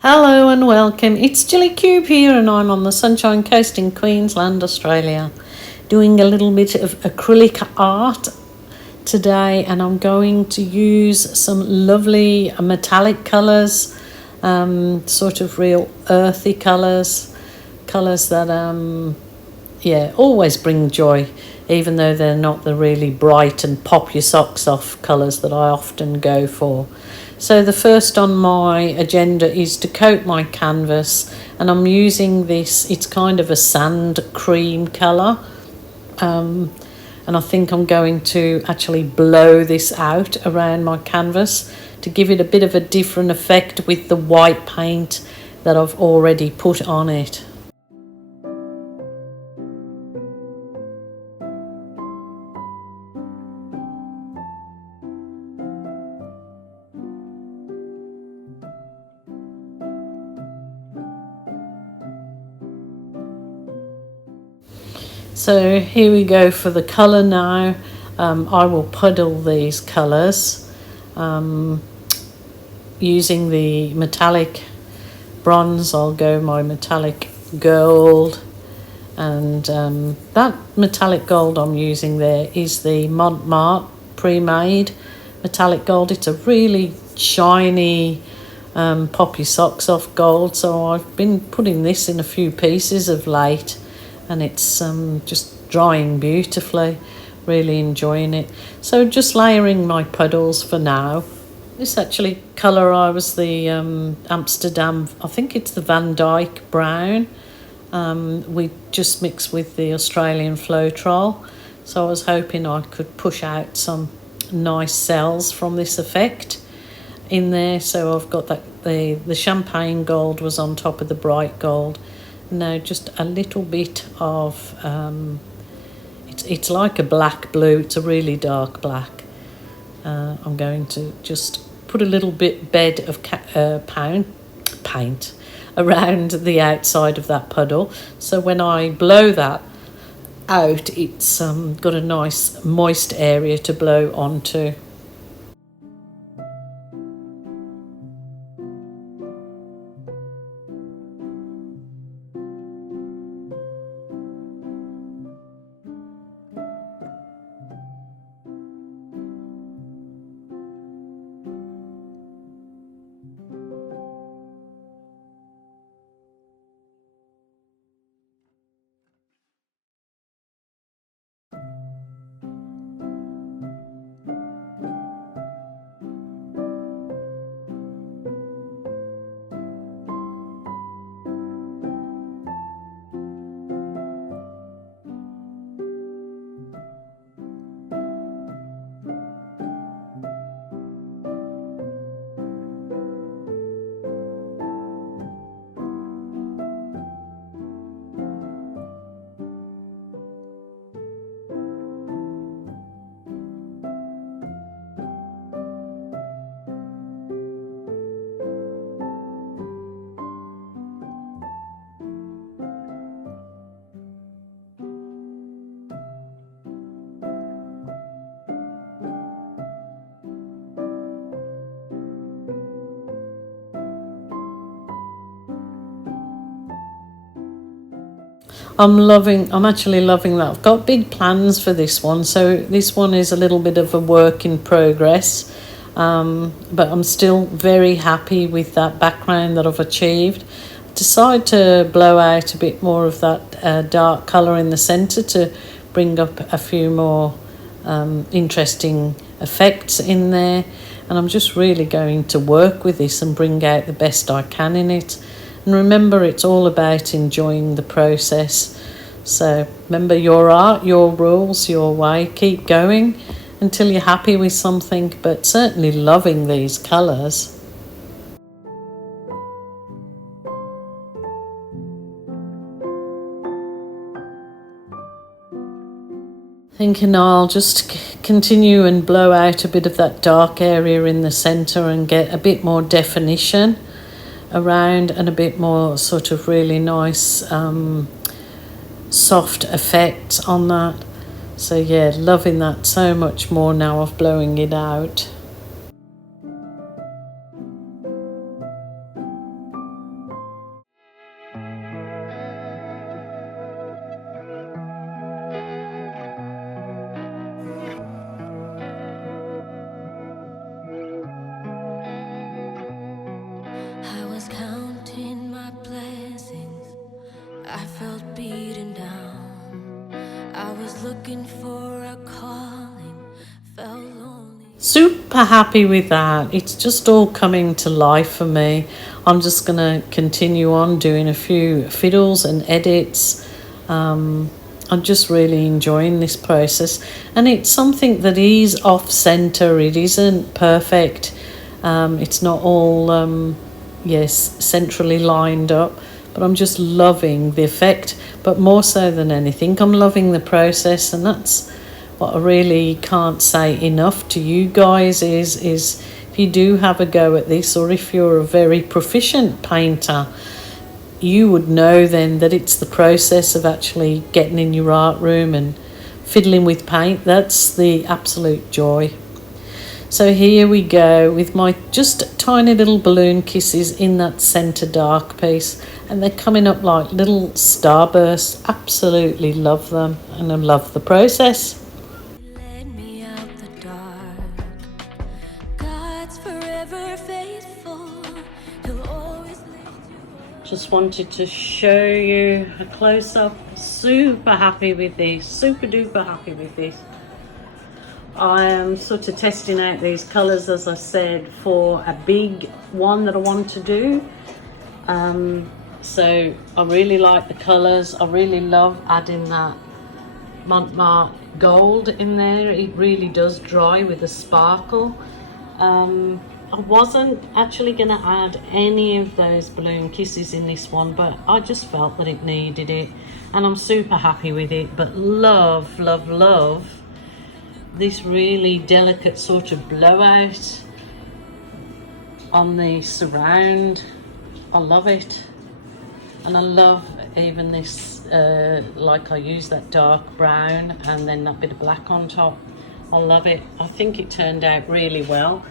Hello and welcome. It's Jilly Cube here and I'm on the Sunshine Coast in Queensland, Australia, doing a little bit of acrylic art today, and I'm going to use some lovely metallic colours, sort of real earthy colours that always bring joy, even though they're not the really bright and pop your socks off colours that I often go for. So the first on my agenda is to coat my canvas, and I'm using this, it's kind of a sand cream colour, and I think I'm going to actually blow this out around my canvas to give it a bit of a different effect with the white paint that I've already put on it. So here we go for the colour now. I will puddle these colours using the metallic bronze. I'll go my metallic gold, and that metallic gold I'm using there is the Montmartre pre-made metallic gold. It's a really shiny pop your socks off gold, so I've been putting this in a few pieces of late, and it's just drying beautifully, really enjoying it. So just layering my puddles for now. This actually colour I was the Amsterdam, I think it's the Van Dyke brown, we just mixed with the Australian Floetrol, so I was hoping I could push out some nice cells from this effect in there. So I've got that the champagne gold was on top of the bright gold. Now just a little bit of it's like a black blue, it's a really dark black. I'm going to just put a little bed of paint around the outside of that puddle, so when I blow that out, it's got a nice moist area to blow onto. I'm actually loving that. I've got big plans for this one, so this one is a little bit of a work in progress, but I'm still very happy with that background that I've achieved. Decide to blow out a bit more of that dark colour in the centre to bring up a few more interesting effects in there, and I'm just really going to work with this and bring out the best I can in it. And remember, it's all about enjoying the process. So remember, your art, your rules, your way. Keep going until you're happy with something, but certainly loving these colours. Thinking I'll just continue and blow out a bit of that dark area in the centre and get a bit more definition around and a bit more sort of really nice soft effect on that. So yeah, loving that so much more now of blowing it out. I felt beaten down. I was looking for a calling, felt lonely. Super happy with that. It's just all coming to life for me. I'm just going to continue on doing a few fiddles and edits. I'm just really enjoying this process, and it's something that is off center. It isn't perfect. It's not all yes, centrally lined up, but I'm just loving the effect. But more so than anything, I'm loving the process, and that's what I really can't say enough to you guys is if you do have a go at this, or if you're a very proficient painter, you would know then that it's the process of actually getting in your art room and fiddling with paint. That's the absolute joy. So here we go with my just tiny little balloon kisses in that centre dark piece, and they're coming up like little starbursts. Absolutely love them, and I love the process. Led me out the dark. God's forever faithful. He'll always lift you. Just wanted to show you a close-up. Super happy with this, super duper happy with this. I am sort of testing out these colours, as I said, for a big one that I want to do. So I really like the colours. I really love adding that Montmartre gold in there. It really does dry with a sparkle. I wasn't actually going to add any of those balloon kisses in this one, but I just felt that it needed it, and I'm super happy with it. But love, love, love this really delicate sort of blowout on the surround. I love it, and I love even this like I use that dark brown and then that bit of black on top. I love it. I think it turned out really well.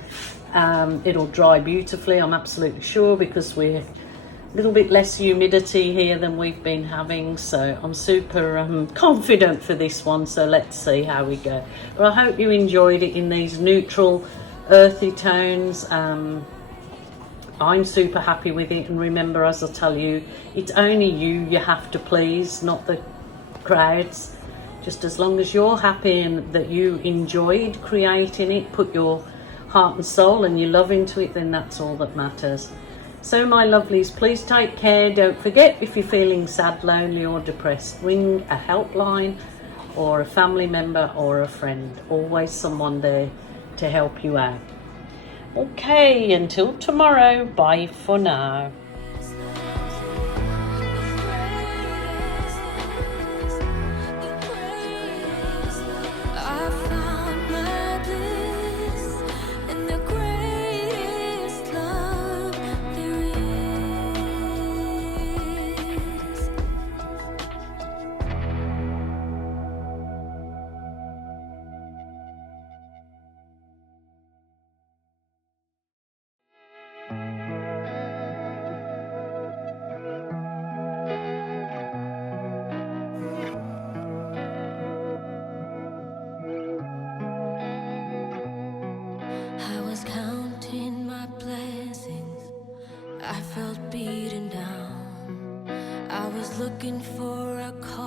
It'll dry beautifully, I'm absolutely sure, because we're a little bit less humidity here than we've been having, so I'm super confident for this one. So let's see how we go. But I hope you enjoyed it in these neutral earthy tones. I'm super happy with it, and remember, as I tell you, it's only you have to please, not the crowds. Just as long as you're happy and that you enjoyed creating it, put your heart and soul and your love into it, then that's all that matters. So my lovelies, please take care. Don't forget, if you're feeling sad, lonely or depressed, ring a helpline or a family member or a friend. Always someone there to help you out. Okay, until tomorrow, bye for now. I was counting my blessings. I felt beaten down. I was looking for a call.